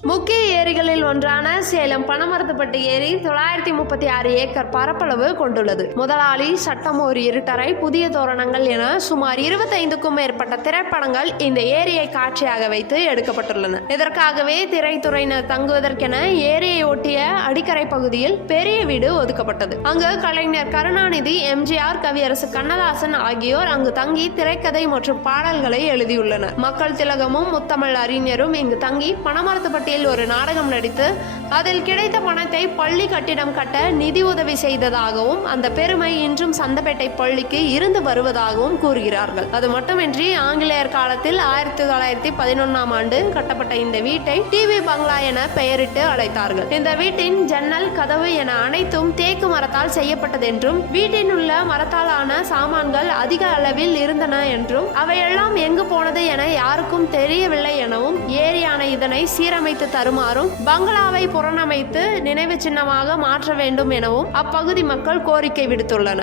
முக்கிய ஏரிகளில் ஒன்றான சேலம் பனமரத்துப்பட்டு ஏரி 936 ஏக்கர் பரப்பளவு கொண்டுள்ளது. முதலாளி, சட்டம், ஒரு இருட்டறை, புதிய தோரணங்கள் என சுமார் 25க்கும் மேற்பட்ட திரைப்படங்கள் இந்த ஏரியை காட்சியாக வைத்து எடுக்கப்பட்டுள்ளன. இதற்காகவே திரைத்துறையினர் தங்குவதற்கென ஏரியை ஒட்டிய அடிக்கரை பகுதியில் பெரிய வீடு ஒதுக்கப்பட்டது. அங்கு கலைஞர் கருணாநிதி, எம்ஜிஆர், கவியரசு கண்ணதாசன் ஆகியோர் அங்கு தங்கி திரைக்கதை மற்றும் பாடல்களை எழுதியுள்ளனர். மக்கள் திலகமும் முத்தமிழ் அறிஞரும் இங்கு தங்கி பனமரத்துப்பட்டு ஒரு நாடகம் நடித்து அதில் கிடைத்த பணத்தை பள்ளி கட்டிடம் கட்ட நிதி உதவி செய்ததாகவும் அந்த பெருமை இன்றும் சந்தப்பேட்டை பள்ளிக்கு இருந்து வருவதாகவும் கூறுகிறார்கள். அது மட்டுமின்றி ஆங்கிலேயர் காலத்தில் 1911ஆம் ஆண்டு கட்டப்பட்ட இந்த வீட்டை டிவி பங்களா என பெயரிட்டு அழைத்தார்கள். இந்த வீட்டின் ஜன்னல், கதவு என அனைத்தும் தேக்கு மரத்தால் செய்யப்பட்டதென்றும் வீட்டில் உள்ள மரத்தாலான சாமான்கள் அதிக அளவில் இருந்தன என்றும் அவையெல்லாம் எங்கு போனது என யாருக்கும் தெரியவில்லை எனவும் ஏரியான இதனை சீரமைத்து தருமாறும் பங்களாவை புறணமைத்து நினைவு சின்னமாக மாற்ற வேண்டும் எனவும் அப்பகுதி மக்கள் கோரிக்கை விடுத்துள்ளனர்.